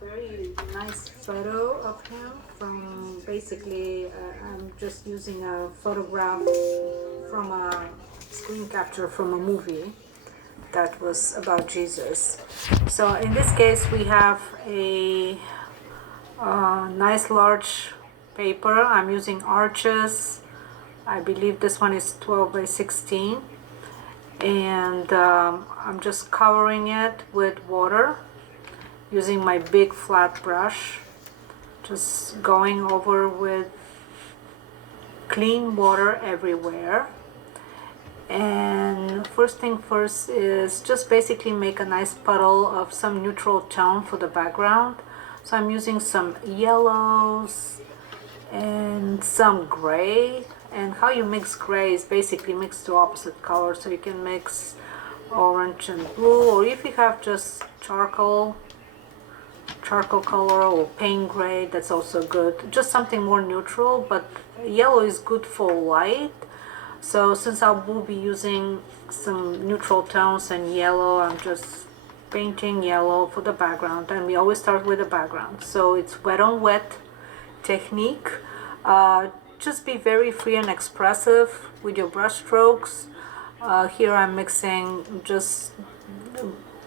very nice photo of him from basically, I'm just using a photograph from a screen capture from a movie that was about Jesus. So in this case, we have a nice large paper. I'm using arches. I believe this one is 12 by 16, and I'm just covering it with water using my big flat brush, just going over with clean water everywhere. And first thing first is just basically make a nice puddle of some neutral tone for the background. So I'm using some yellows and some gray. And how you mix gray is basically mix two opposite colors. So you can mix orange and blue, or if you have just charcoal color or paint gray, that's also good. Just something more neutral, but yellow is good for light. So since I will be using some neutral tones and yellow, I'm just painting yellow for the background, and we always start with the background. So it's wet on wet technique. Just be very free and expressive with your brush strokes. Here I'm mixing just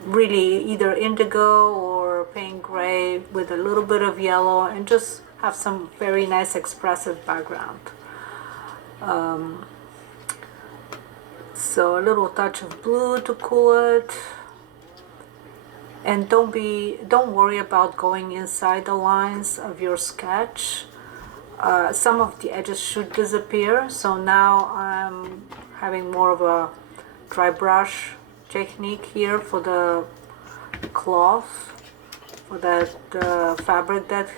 really either indigo or paint gray with a little bit of yellow, and just have some very nice expressive background. So a little touch of blue to cool it, and don't worry about going inside the lines of your sketch. Some of the edges should disappear, so now I'm having more of a dry brush technique here for the cloth, for that fabric that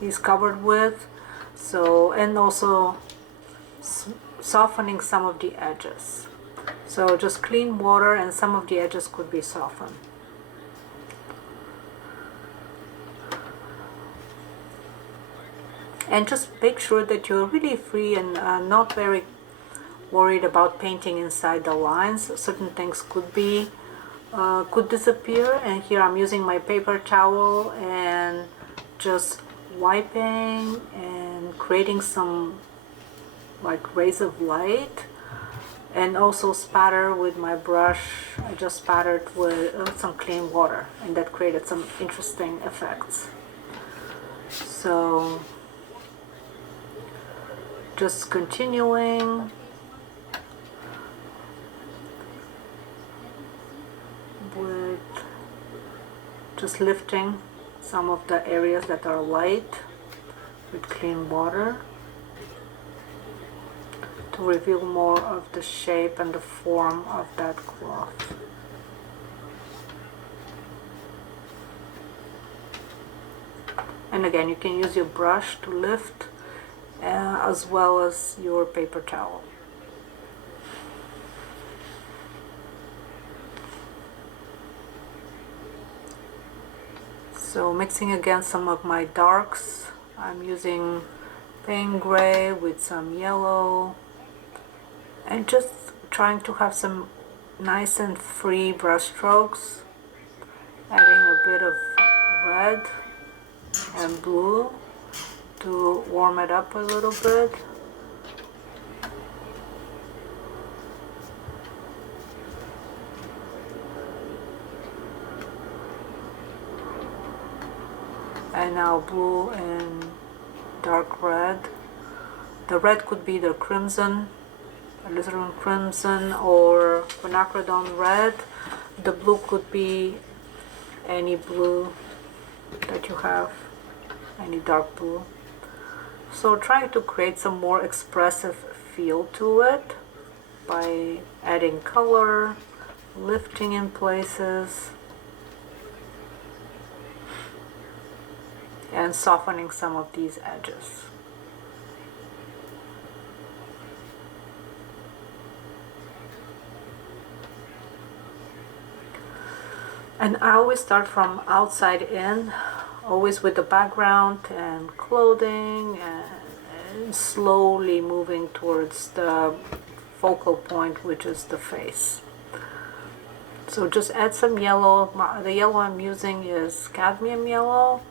he's covered with. So, and also softening some of the edges. So just clean water, and some of the edges could be softened. And just make sure that you're really free and not very worried about painting inside the lines. Certain things could disappear, and here I'm using my paper towel and just wiping and creating some like rays of light, and also spatter with my brush. I just spattered with some clean water, and that created some interesting effects. So just continuing with just lifting some of the areas that are light with clean water to reveal more of the shape and the form of that cloth. And again, you can use your brush to lift as well as your paper towel. So mixing again some of my darks, I'm using paint gray with some yellow, and just trying to have some nice and free brush strokes, adding a bit of red and blue to warm it up a little bit. And now blue and dark red. The red could be the crimson, alizarin crimson, or quinacridone red. The blue could be any blue that you have, any dark blue. So trying to create some more expressive feel to it by adding color, lifting in places, and softening some of these edges. And I always start from outside in, always with the background and clothing, and slowly moving towards the focal point, which is the face. So just add some yellow. The yellow I'm using is cadmium yellow,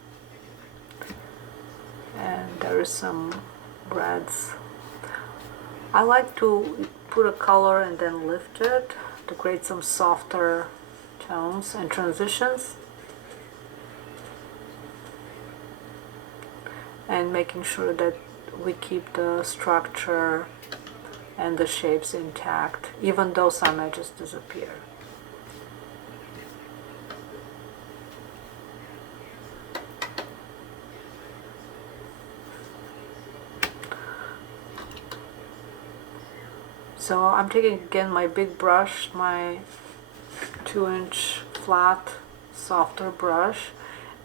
and there is some reds. I like to put a color and then lift it to create some softer tones and transitions, and making sure that we keep the structure and the shapes intact, even though some edges disappear. So I'm taking again my big brush, my 2-inch flat, softer brush,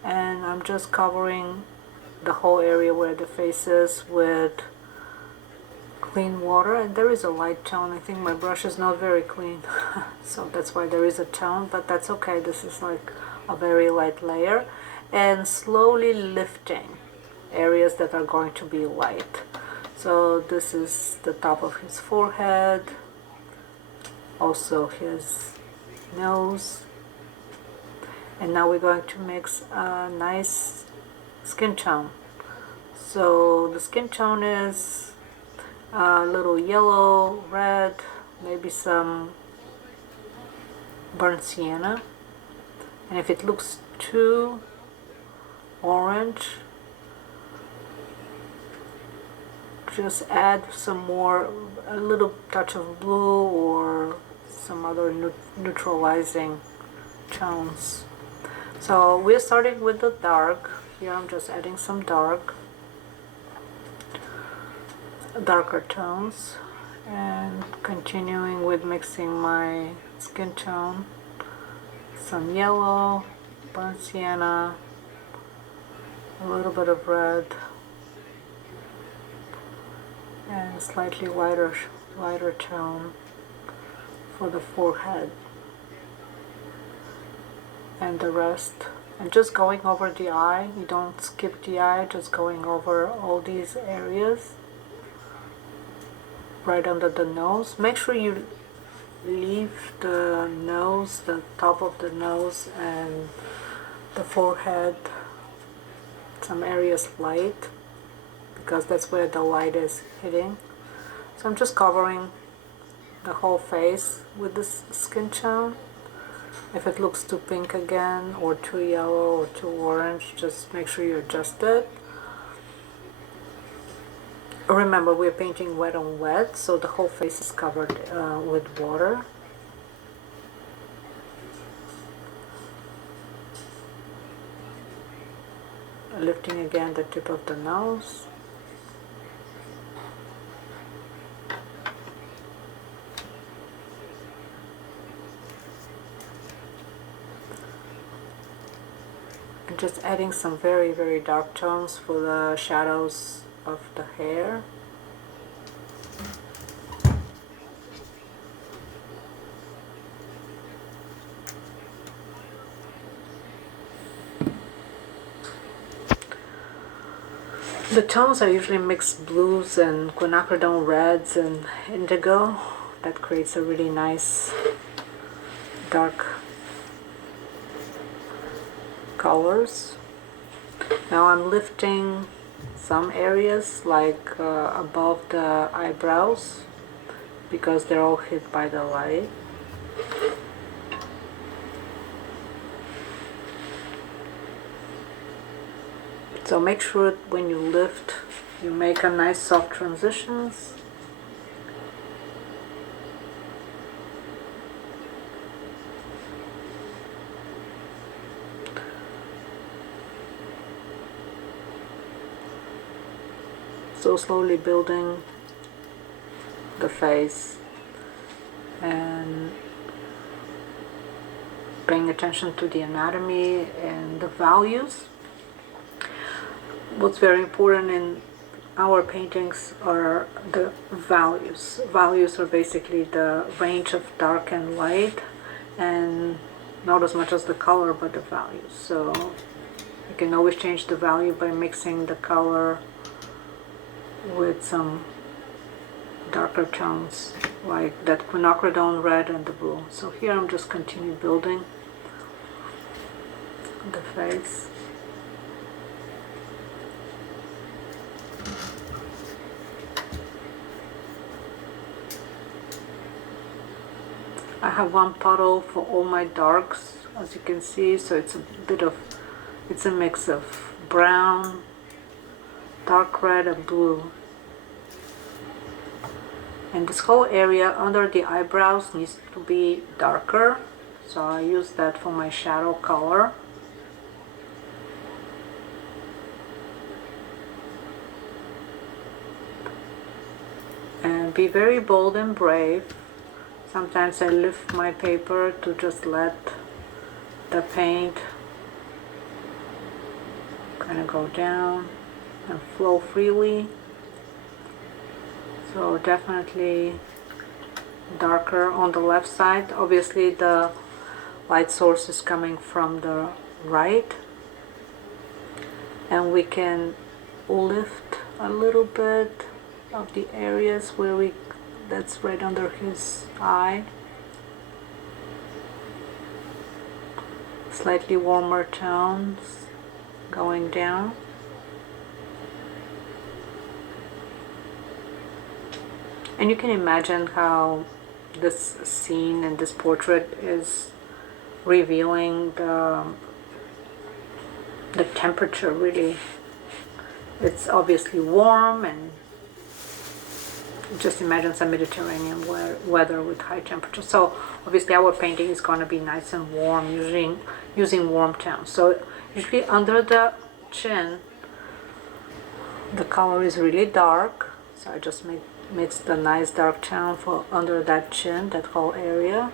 and I'm just covering the whole area where the face is with clean water. And there is a light tone. I think my brush is not very clean, so that's why there is a tone, but that's okay. This is like a very light layer, and slowly lifting areas that are going to be light. So this is the top of his forehead, also his nose, and now we're going to mix a nice skin tone. So the skin tone is a little yellow, red, maybe some burnt sienna, and if it looks too orange, just add some more, a little touch of blue or some other neutralizing tones. So we're starting with the dark. Here I'm just adding some darker tones, and continuing with mixing my skin tone, some yellow, burnt sienna, a little bit of red, and slightly lighter tone for the forehead, and the rest. And just going over the eye, you don't skip the eye, just going over all these areas right under the nose. Make sure you leave the nose, the top of the nose and the forehead, some areas light, because that's where the light is hitting. So I'm just covering the whole face with this skin tone. If it looks too pink again, or too yellow, or too orange, just make sure you adjust it. Remember, we're painting wet on wet, so the whole face is covered with water. Lifting again the tip of the nose. And just adding some very, very dark tones for the shadows of the hair. The tones are usually mixed blues and quinacridone reds and indigo. That creates a really nice dark colors. Now I'm lifting some areas like above the eyebrows, because they're all hit by the light. So make sure when you lift, you make a nice soft transitions. So slowly building the face and paying attention to the anatomy and the values. What's very important in our paintings are the values. Values are basically the range of dark and light, and not as much as the color, but the values. So you can always change the value by mixing the color with some darker tones like that quinacridone red and the blue. So here I'm just continue building the face. I have one puddle for all my darks, as you can see, so it's a mix of brown, dark red and blue. And this whole area under the eyebrows needs to be darker, so I use that for my shadow color. And be very bold and brave. Sometimes I lift my paper to just let the paint kind of go down and flow freely. So definitely darker on the left side. Obviously the light source is coming from the right, and we can lift a little bit of the areas where that's right under his eye. Slightly warmer tones going down. And you can imagine how this scene and this portrait is revealing the temperature, really. It's obviously warm, and just imagine some Mediterranean weather with high temperature. So obviously our painting is going to be nice and warm, using warm tones. So usually under the chin the color is really dark, so I just mix the nice dark tone for under that chin, that whole area.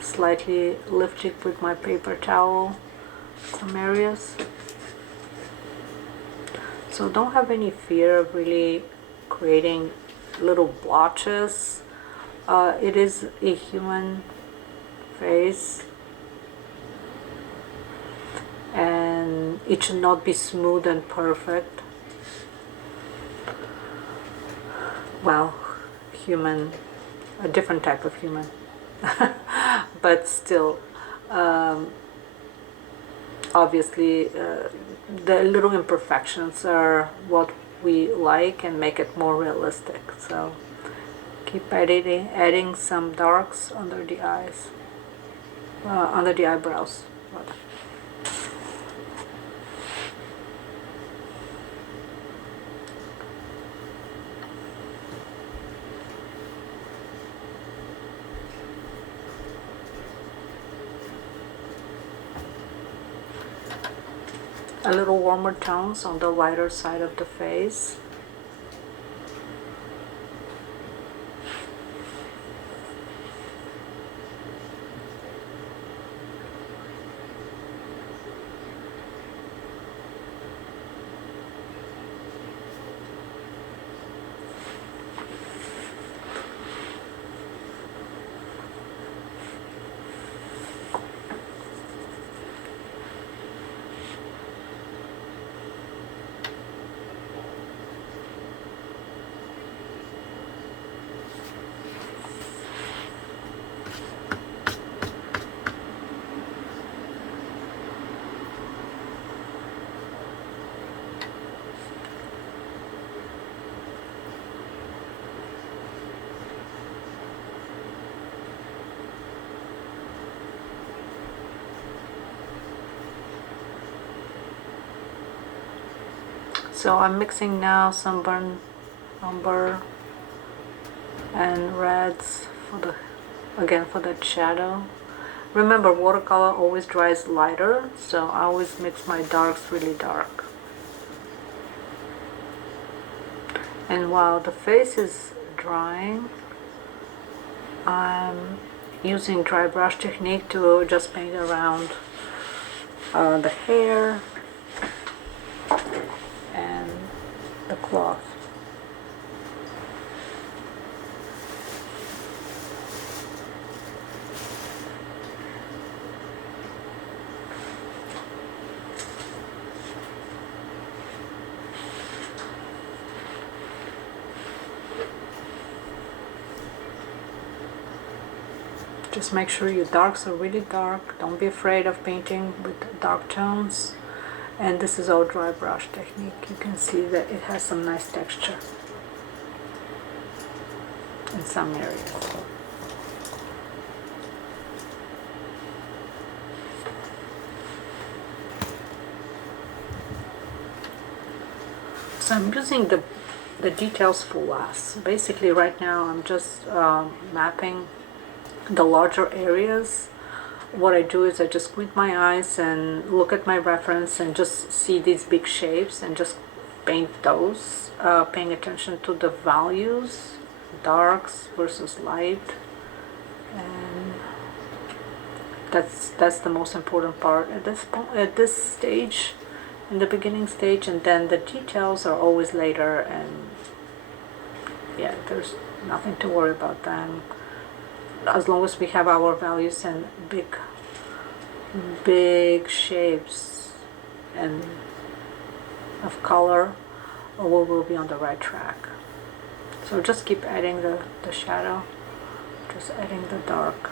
Slightly lift it with my paper towel, some areas. So don't have any fear of really creating little blotches. It is a human face, and it should not be smooth and perfect. Well, human, a different type of human, but still, obviously, the little imperfections are what we like and make it more realistic. So keep adding some darks under the eyes, under the eyebrows. A little warmer tones on the lighter side of the face. So I'm mixing now some burnt umber and reds for the shadow. Remember, watercolor always dries lighter, so I always mix my darks really dark. And while the face is drying, I'm using dry brush technique to just paint around the hair and the cloth. Just make sure your darks are really dark. Don't be afraid of painting with dark tones. And this is all dry brush technique. You can see that it has some nice texture in some areas. So I'm using the details for last. Basically right now I'm just mapping the larger areas. What I do is I just squint my eyes and look at my reference and just see these big shapes and just paint those, paying attention to the values, darks versus light, and that's the most important part at this stage, in the beginning stage, and then the details are always later, and yeah, there's nothing to worry about them as long as we have our values and big shapes and of color, we will be on the right track. So just keep adding the shadow, just adding the dark.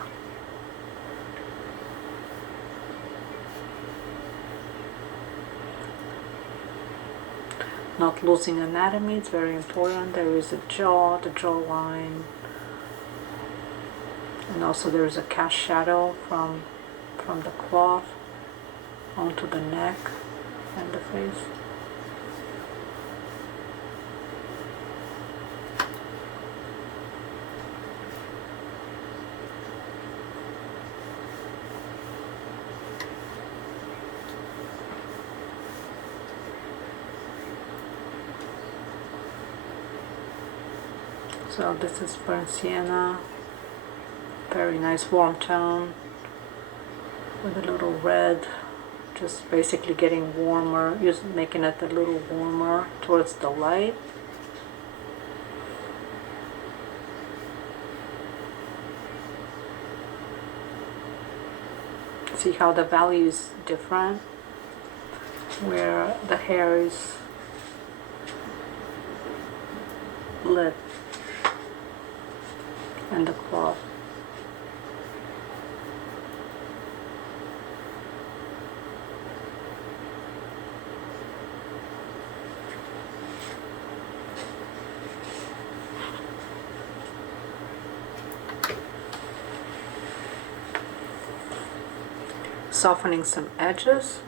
Not losing anatomy, it's very important. There is a jaw, the jawline, and also there is a cast shadow from the cloth onto the neck and the face. So this is burnt sienna, very nice warm tone with a little red, just basically getting warmer, just making it a little warmer towards the light. See how the value is different, where the hair is lit and the cloth. Softening some edges.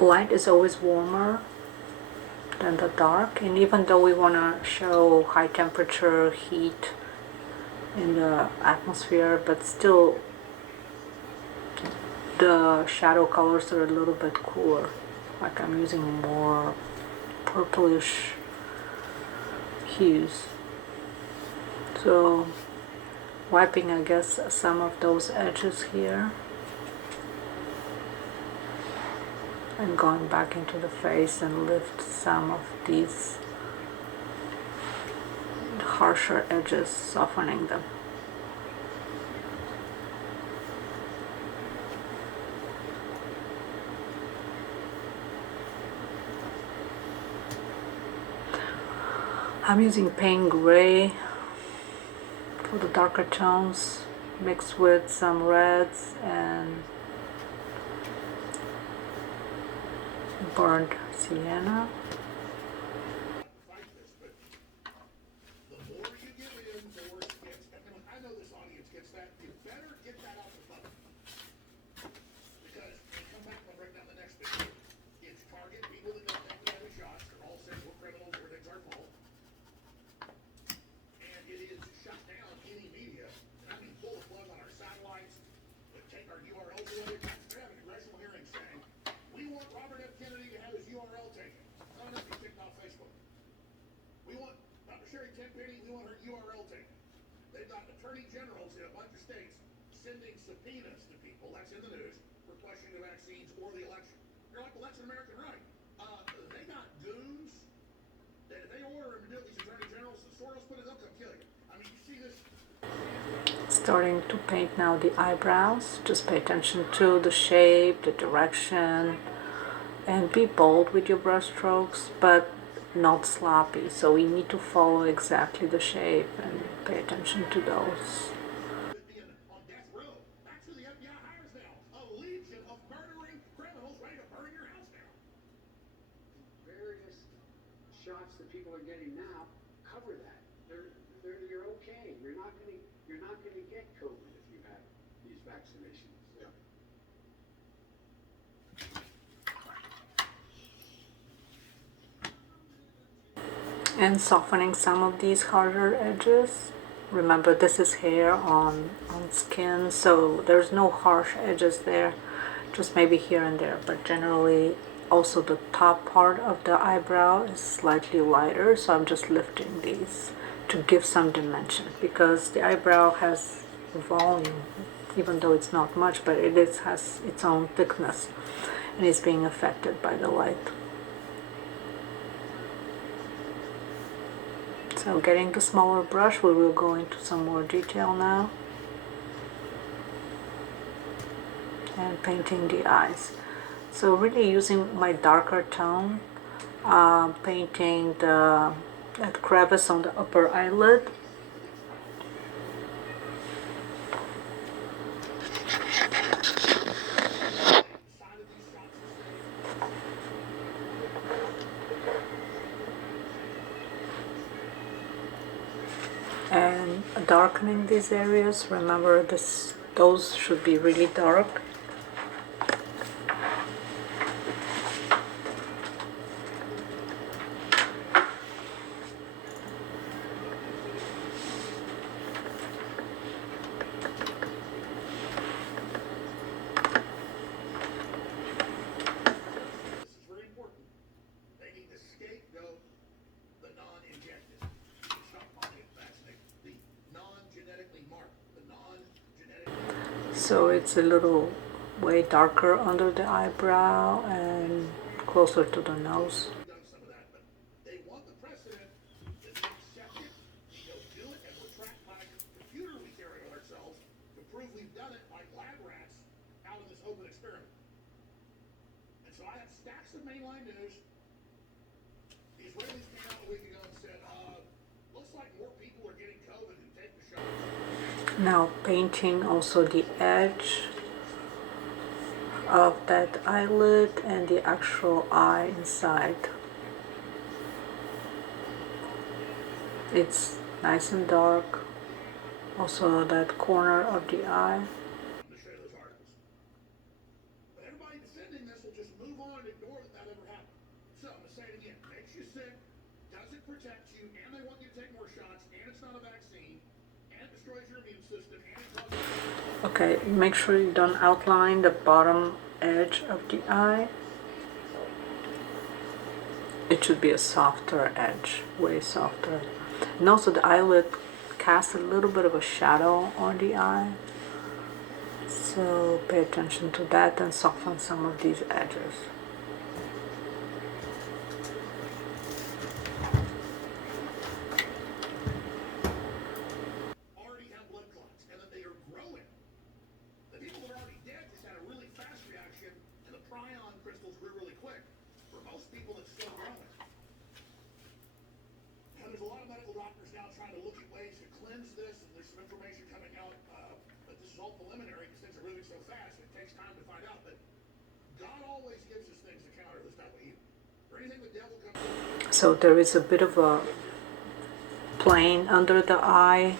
Light is always warmer than the dark, and even though we want to show high temperature heat in the atmosphere, but still the shadow colors are a little bit cooler. Like I'm using more purplish hues. So wiping, I guess, some of those edges here and going back into the face and lift some of these harsher edges, softening them. I'm using paint gray for the darker tones, mixed with some reds and burnt sienna. Sending subpoenas to people, that's in the news, for questioning the vaccines or the election. You're like, well, that's an American right. They got goons that if they order him to do it, these attorney generals and Soros put it, they'll come kill you. I mean, you see this. Starting to paint now the eyebrows. Just pay attention to the shape, the direction, and be bold with your brush strokes, but not sloppy. So we need to follow exactly the shape and pay attention to those. Being on death row. That's who the FBI hires now. A legion of murdering criminals ready to burn your house down. Various shots that people are getting now cover that. You're okay. You're not gonna get COVID if you have these vaccinations. Yeah. And softening some of these harder edges. Remember, this is hair on skin, so there's no harsh edges there, just maybe here and there, but generally also the top part of the eyebrow is slightly lighter, so I'm just lifting these to give some dimension, because the eyebrow has volume, even though it's not much, but has its own thickness and is being affected by the light. So getting the smaller brush, we will go into some more detail now. And painting the eyes. So really using my darker tone, painting that crevice on the upper eyelid. And darkening these areas. Remember, those should be really dark. This is very important. They need to scapegoat the non-injected. Stop calling it vaccinate. The non-genetically marked. The non-genetically. So it's a little way darker under the eyebrow and closer to the nose. We've done some of that, but they want the precedent that we accept it, we go do it, and we're tracked by a computer we carry on ourselves to prove we've done it like lab rats out in this open experiment. And so I have stacks of mainline news. The Israelis came out a week ago and said, looks like more people are getting COVID who take the shots. Now painting also the edge of that eyelid and the actual eye inside. It's nice and dark. Also that corner of the eye. I'm going to show you those articles. But everybody defending this will just move on and ignore that ever happened. So I'm going to say it again. Makes you sick, doesn't protect you, and they want you to take more shots, and it's not a vaccine, and it destroys your immune system, and it causes... Okay, make sure you don't outline the bottom edge of the eye. It should be a softer edge, way softer. And also the eyelid casts a little bit of a shadow on the eye. So pay attention to that and soften some of these edges. already have blood clots, and that they are growing. The people that are already dead just had a really fast reaction, and the prion crystals grew really quick. For most people, it's still growing. And there's a lot of medical doctors now trying to look at ways to cleanse this, and there's some information coming out, but this is all preliminary because things are moving so fast, and it takes time to find out. But God always gives us things to counter this type of evil. For anything the devil comes to... So there is a bit of a plane under the eye,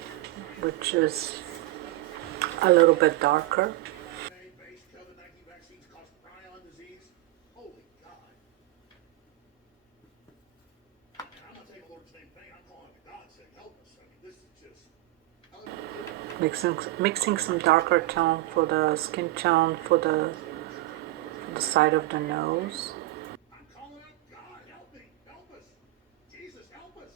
which is a little bit darker. Based COVID-19 vaccines cause prion disease. Holy God. And I'm not taking the Lord's name in vain. I'm calling it to God saying, help us. I mean, this is just... Mixing some darker tone for the skin tone for the side of the nose. I'm calling out, God, help me. Help us. Jesus, help us.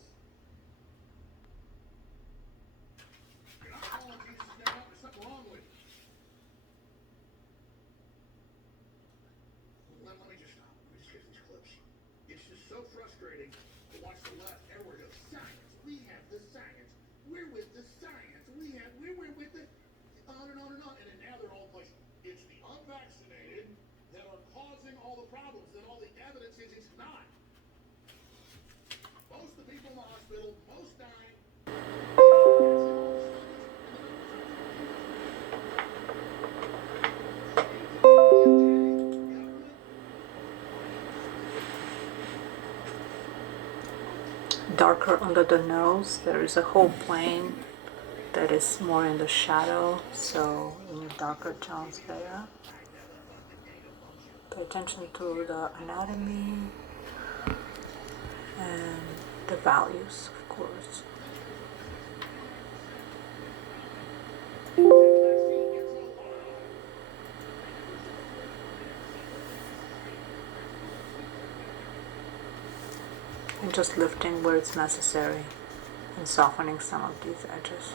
You're not calling Jesus' name out. There's something wrong with you. Let me just stop. frustrating to watch the left. Everywhere goes science. We have the science. We're with the science. We're with the on and on and on. And then now they're all like, it's the unvaccinated that are causing all the problems. Then all the evidence is it's not. Most of the people in the hospital, most dying. Darker under the nose. There is a whole plane that is more in the shadow, so we need darker tones there. Pay attention to the anatomy and the values, of course. And just lifting where it's necessary and softening some of these edges.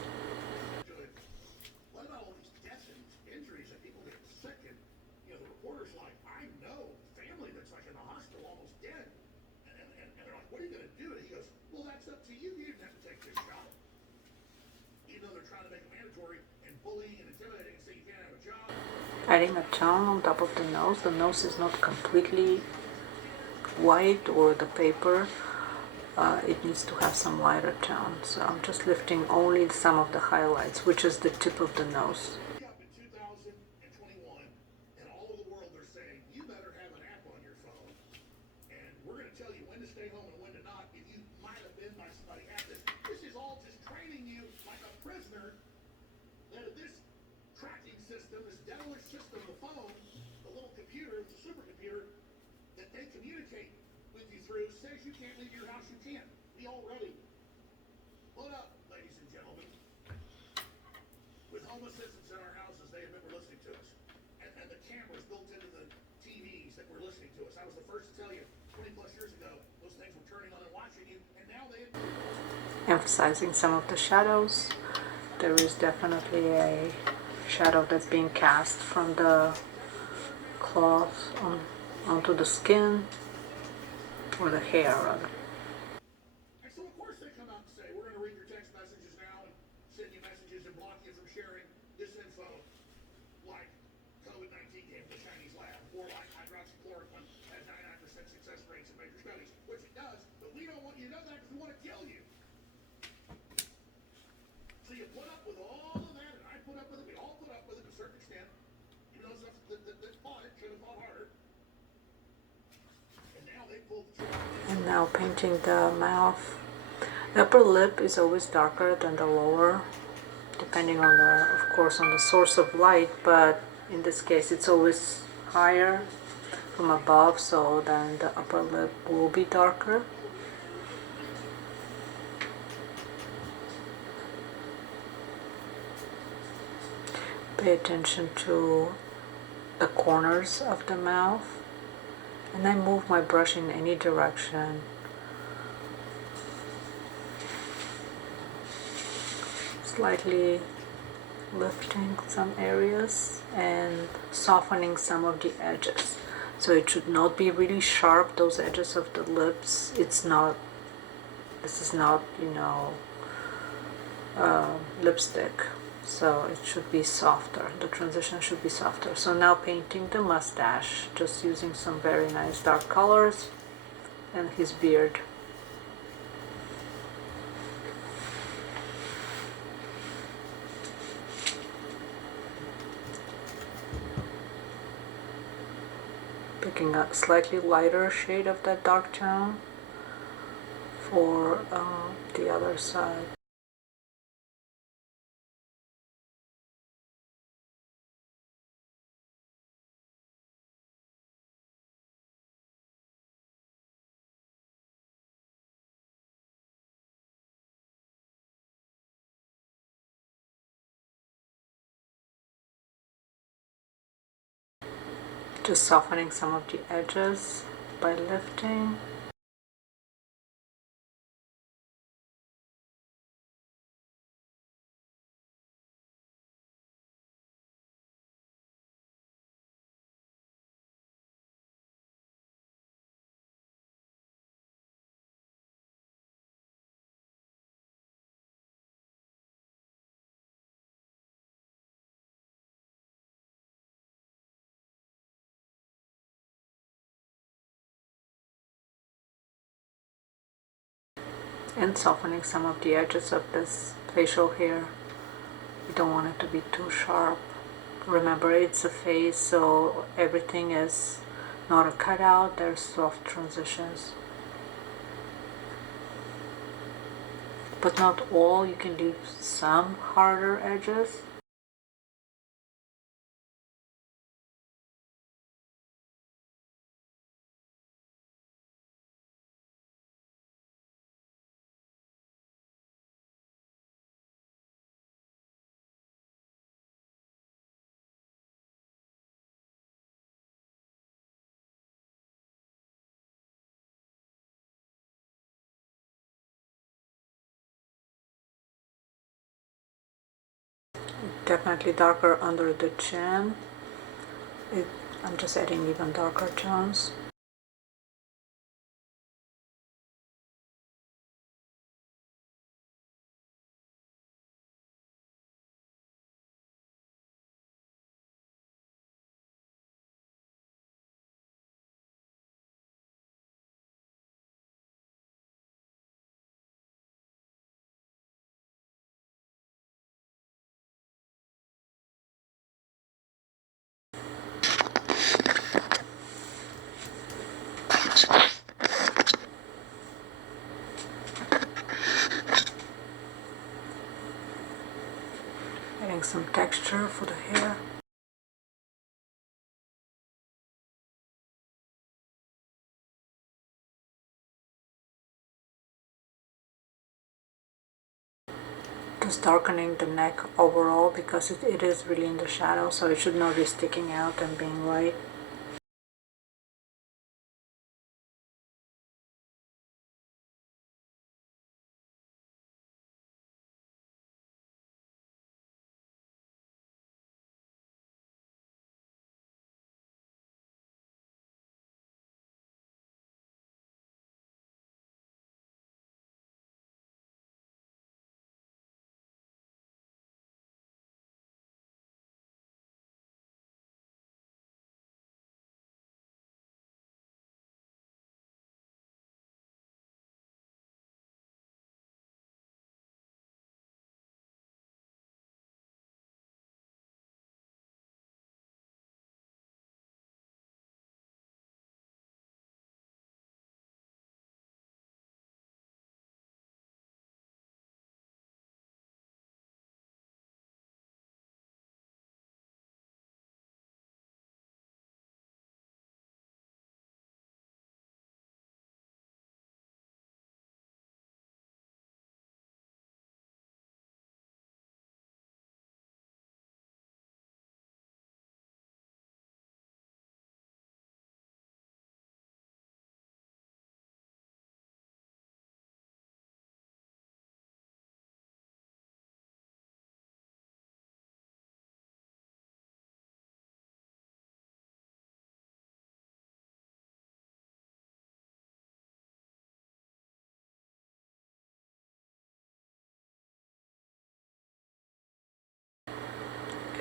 What about all these deaths and injuries and people getting sick? And the reporter's like, I know family that's like in the hospital almost dead. And they're like, what are you going to do? And he goes, well, that's up to you. You didn't have to take this shot. Even though they're trying to make it mandatory and bullying and intimidating and say you can't have a job. Adding a tone on top of the nose. The nose is not completely white or the paper. It needs to have some lighter tone. So I'm just lifting only some of the highlights, which is the tip of the nose. Up in 2021, and all over the world they're saying you better have an app on your phone, and we're going to tell you when to stay home and when to not. If you might have been by somebody at this, this is all just training you like a prisoner. That this tracking system, this devilish system, the phone, the little computer, the supercomputer that they communicate with you through says you can't leave your house. You can't. We already put up, ladies and gentlemen, with home assistants in our houses. They admit we're listening to us, and the cameras built into the TVs that were listening to us. I was the first to tell you 20 plus years ago those things were turning on and watching you, and now they. Emphasizing some of the shadows. There is definitely a shadow that's being cast from the cloth onto the skin, or the hair rather. And so of course they come out and say, we're going to read your text messages now and send you messages and block you from sharing this info, like COVID-19 came from the Chinese lab, or like hydroxychloroquine has 99% success rates in major studies, which it does, but we don't want you to know that because we want to kill you. So you put up with all of that, and I put up with it, we all put up with it to a certain extent, even those that fought it should have fought harder. And now they pulled the trigger. And now painting the mouth. The upper lip is always darker than the lower, depending on of course, on the source of light, but in this case it's always higher from above, so then the upper lip will be darker. Pay attention to the corners of the mouth, and I move my brush in any direction. Slightly lifting some areas and softening some of the edges. So it should not be really sharp, those edges of the lips. This is not, lipstick. So it should be softer. The transition should be softer. So now painting the mustache, just using some very nice dark colors, and his beard. Picking a slightly lighter shade of that dark tone for the other side. Just softening some of the edges by lifting. and softening some of the edges of this facial hair. You don't want it to be too sharp. Remember, it's a face, so everything is not a cutout. There's soft transitions, but not all. You can leave some harder edges. Definitely darker under the chin. I'm just adding even darker tones. Adding some texture for the hair. Just darkening the neck overall because it is really in the shadow, so it should not be sticking out and being white.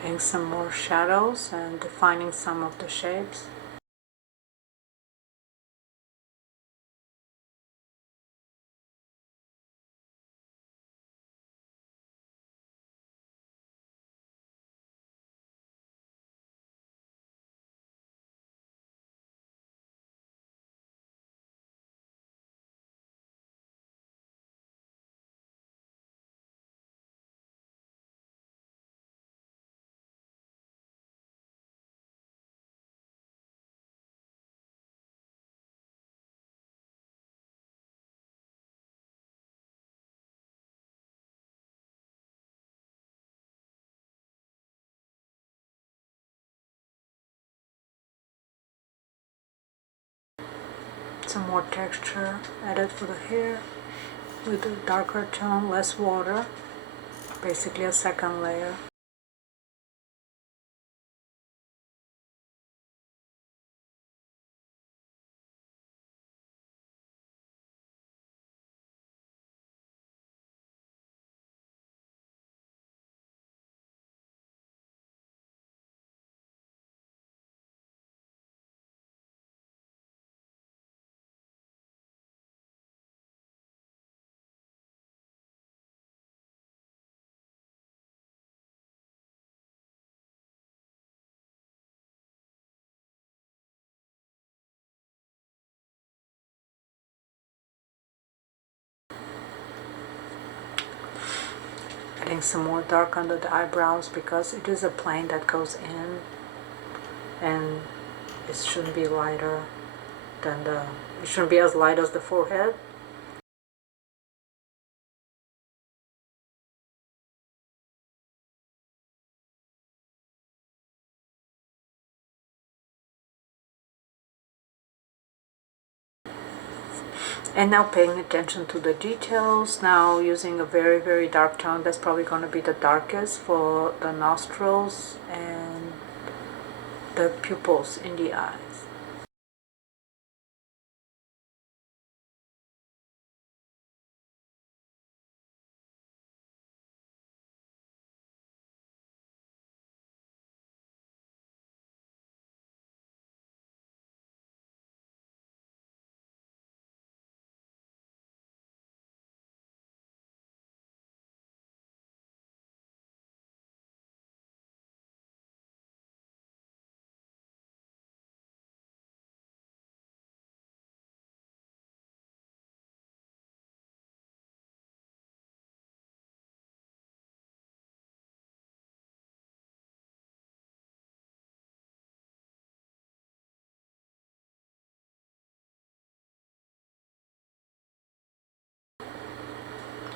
Adding some more shadows and defining some of the shapes. Some more texture added for the hair with a darker tone, less water, basically a second layer. adding some more dark under the eyebrows because it is a plane that goes in, and it shouldn't be lighter than it shouldn't be as light as the forehead. And now paying attention to the details, now using a very, very dark tone. That's probably going to be the darkest for the nostrils and the pupils in the eyes.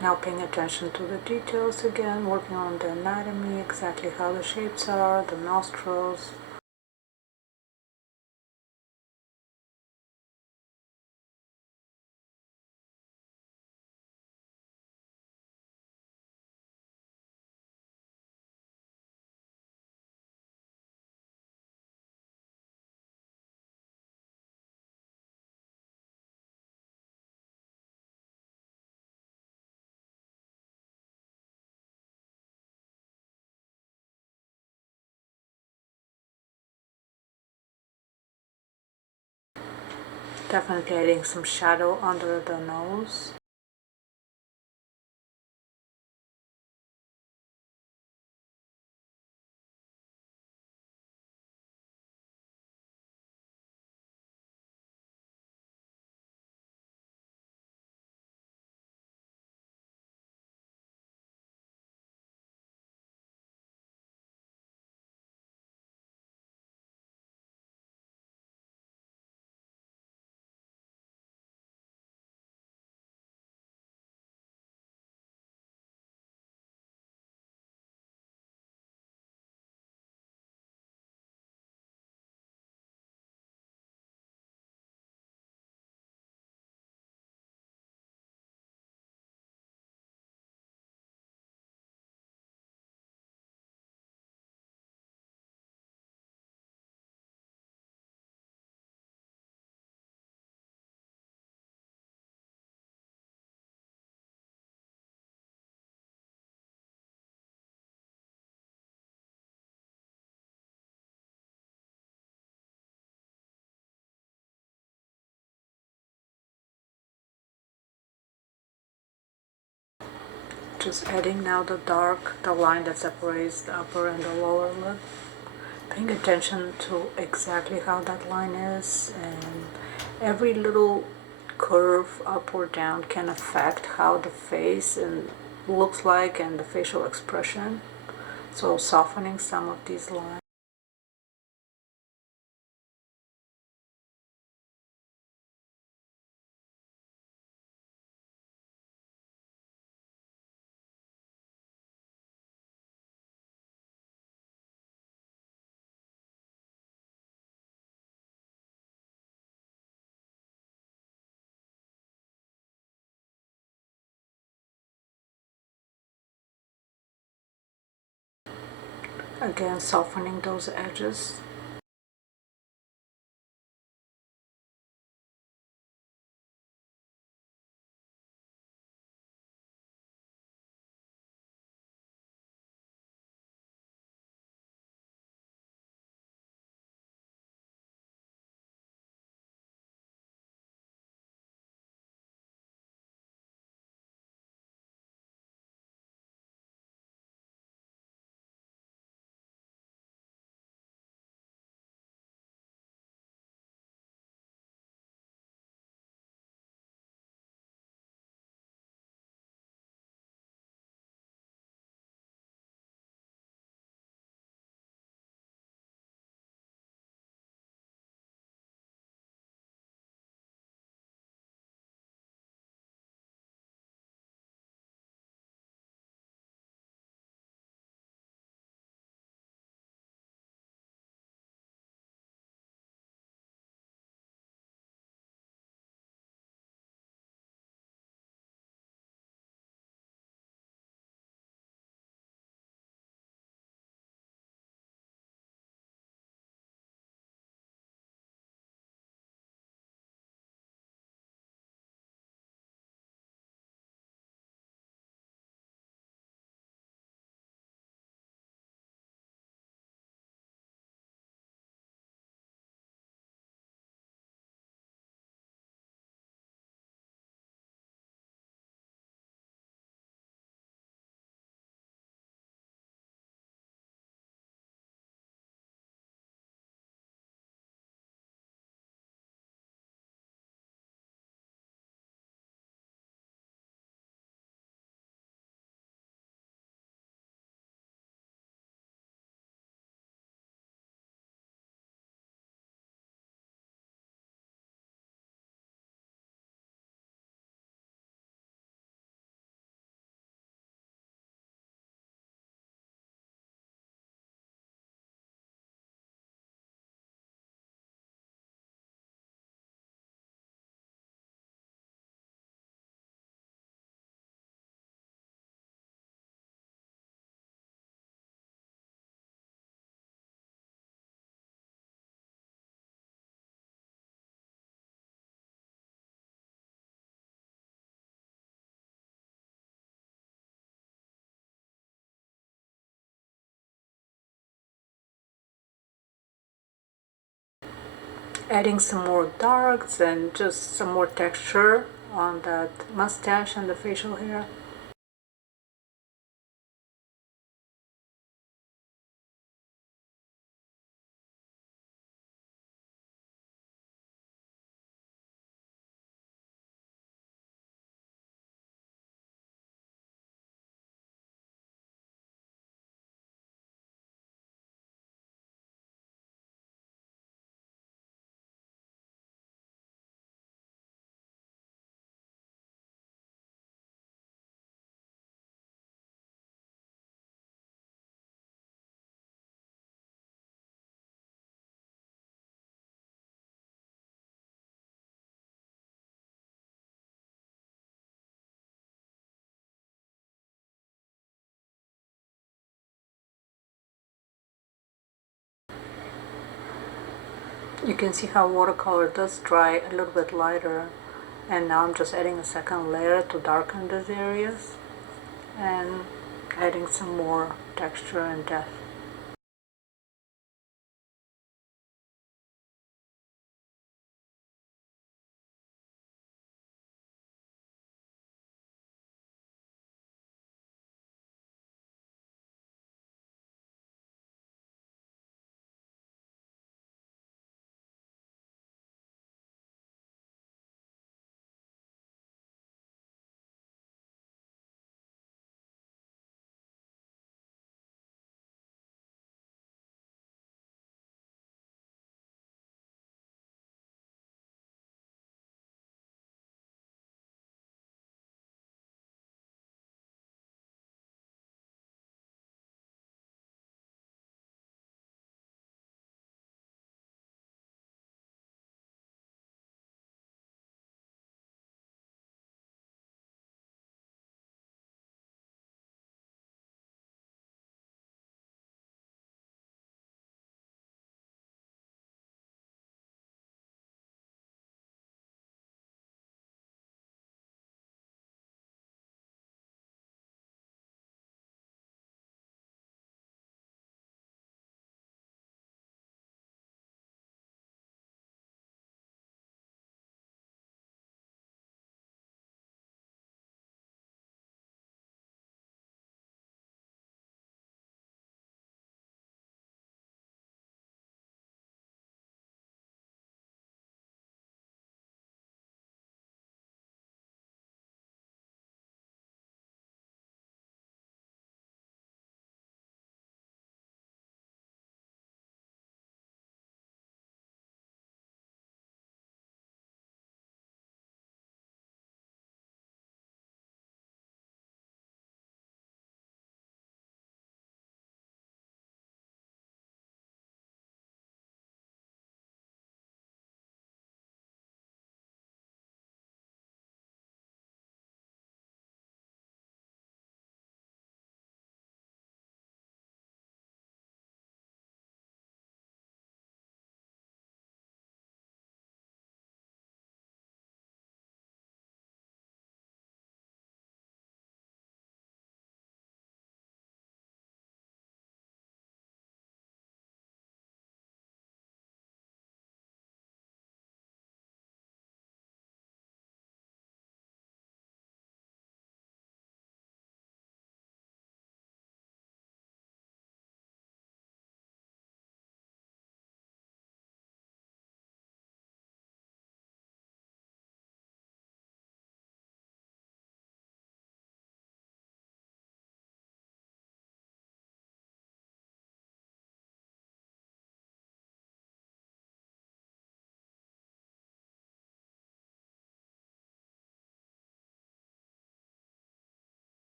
Now paying attention to the details again, working on the anatomy, exactly how the shapes are, the nostrils. Definitely adding some shadow under the nose. Just adding now the line that separates the upper and the lower lip. Paying attention to exactly how that line is, and every little curve up or down can affect how the face and looks like and the facial expression. So softening some of these lines. Again, softening those edges. adding some more darks and just some more texture on that mustache and the facial hair. You can see how watercolor does dry a little bit lighter, and now I'm just adding a second layer to darken these areas and adding some more texture and depth.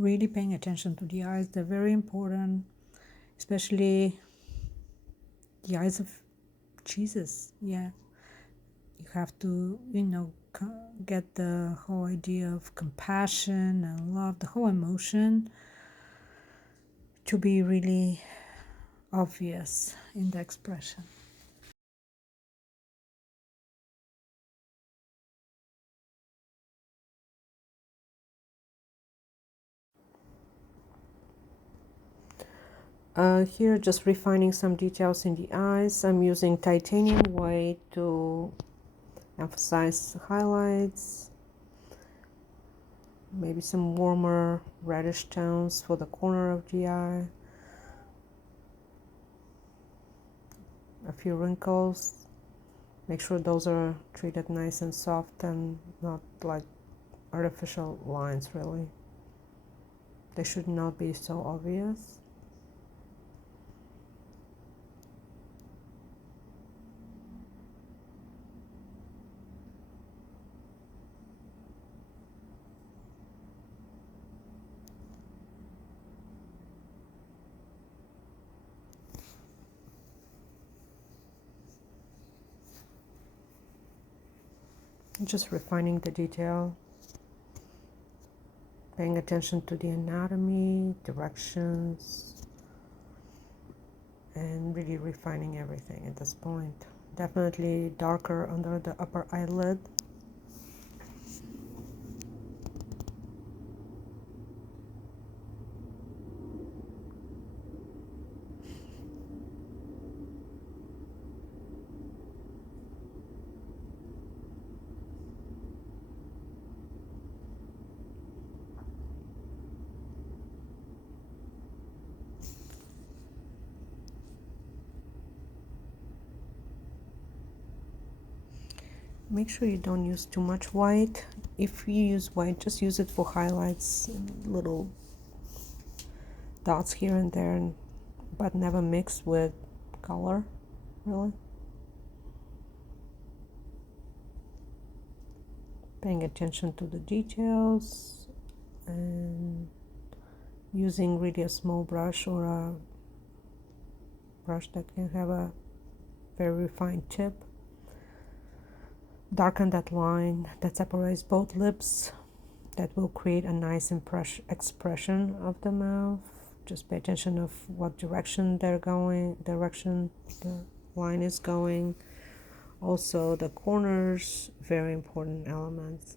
really paying attention to the eyes. They're very important, especially the eyes of Jesus. Yeah, you have to, get the whole idea of compassion and love, the whole emotion to be really obvious in the expression. Here, just refining some details in the eyes. I'm using titanium white to emphasize highlights, maybe some warmer reddish tones for the corner of the eye, a few wrinkles. Make sure those are treated nice and soft and not like artificial lines, really. They should not be so obvious. Just refining the detail, paying attention to the anatomy, directions, and really refining everything at this point. Definitely darker under the upper eyelid. Make sure you don't use too much white. If you use white, just use it for highlights and little dots here and there, but never mix with color, really. Paying attention to the details and using really a small brush or a brush that can have a very refined tip. Darken that line that separates both lips. That will create a nice expression of the mouth. Just pay attention of what direction the line is going. Also the corners, very important elements.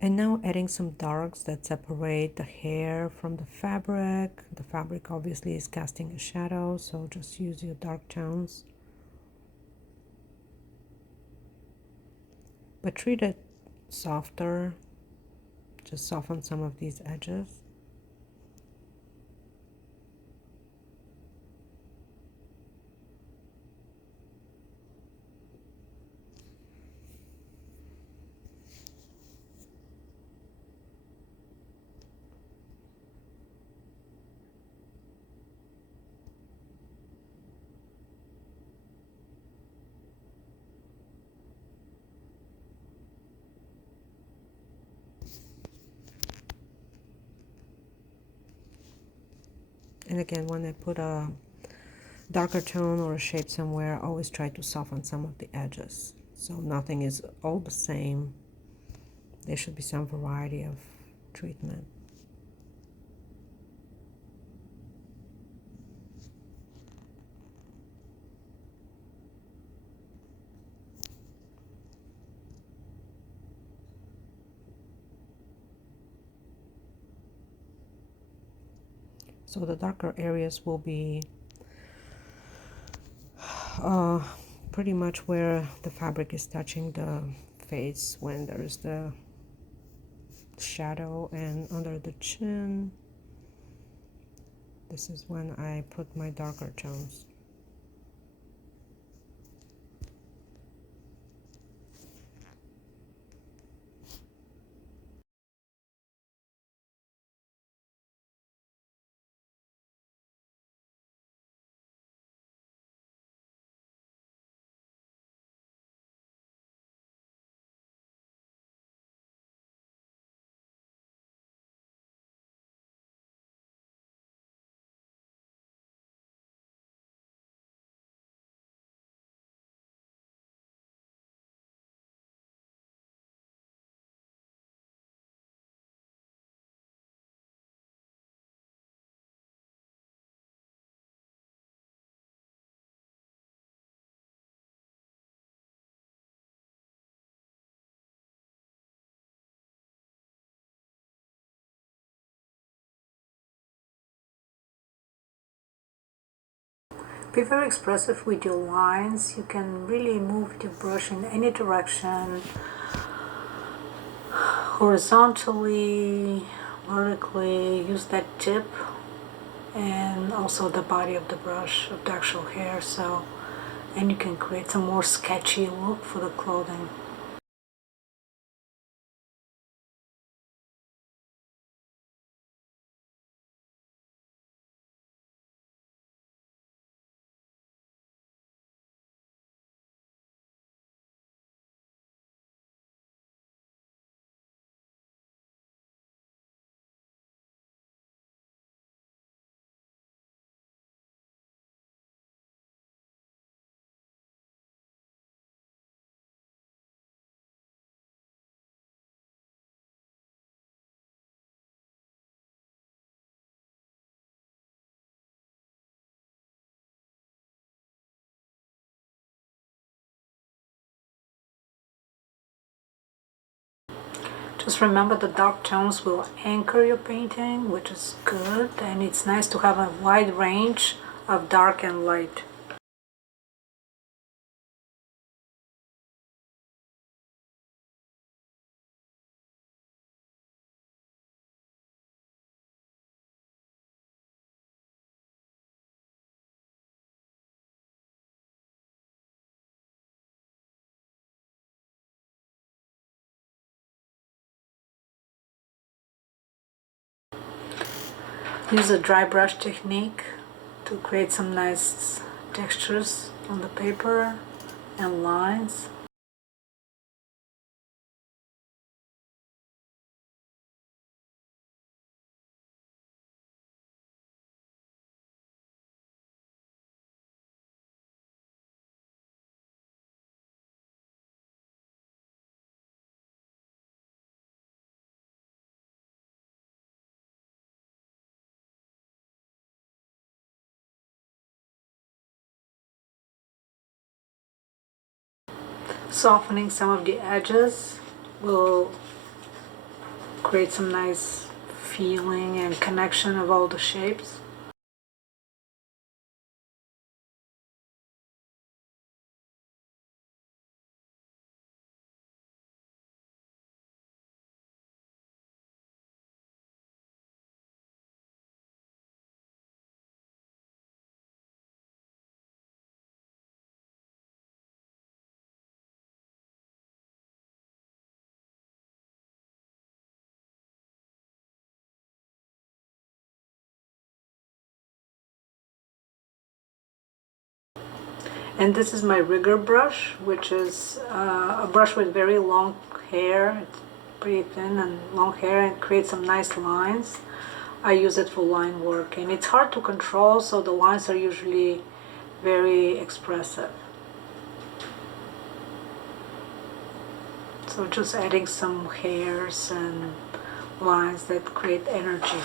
And now adding some darks that separate the hair from the fabric. The fabric obviously is casting a shadow, so just use your dark tones. But treat it softer. Just soften some of these edges. And again, when I put a darker tone or a shape somewhere, I always try to soften some of the edges. So nothing is all the same. There should be some variety of treatment. So the darker areas will be pretty much where the fabric is touching the face when there's the shadow, and under the chin, this is when I put my darker tones. Be very expressive with your lines. You can really move the brush in any direction, horizontally, vertically. Use that tip and also the body of the brush, of the actual hair. So, and you can create some more sketchy look for the clothing. Just remember the dark tones will anchor your painting, which is good, and it's nice to have a wide range of dark and light. Use a dry brush technique to create some nice textures on the paper and lines. Softening some of the edges will create some nice feeling and connection of all the shapes. And this is my rigger brush, which is a brush with very long hair. It's pretty thin and long hair, and creates some nice lines. I use it for line work, and it's hard to control, so the lines are usually very expressive. So just adding some hairs and lines that create energy.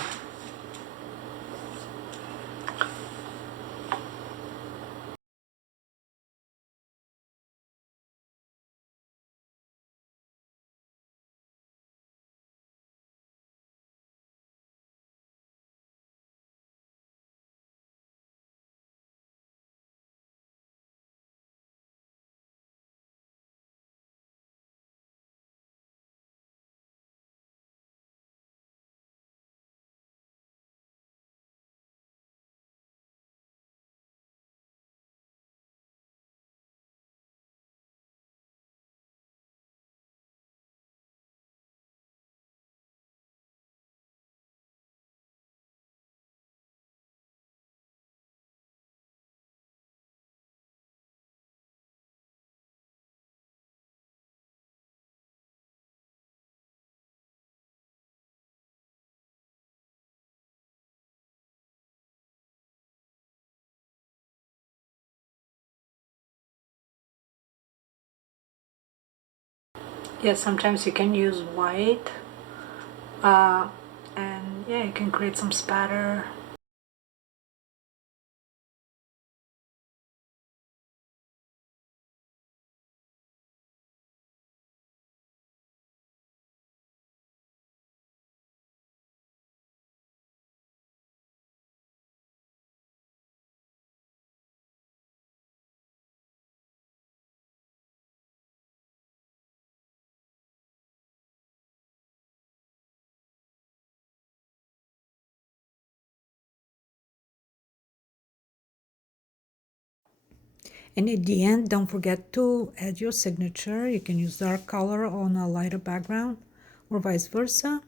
Yeah, sometimes you can use white, and yeah, you can create some spatter. And at the end, don't forget to add your signature. You can use dark color on a lighter background or vice versa.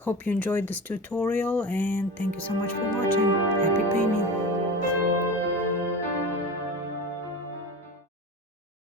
Hope you enjoyed this tutorial and thank you so much for watching. Happy painting!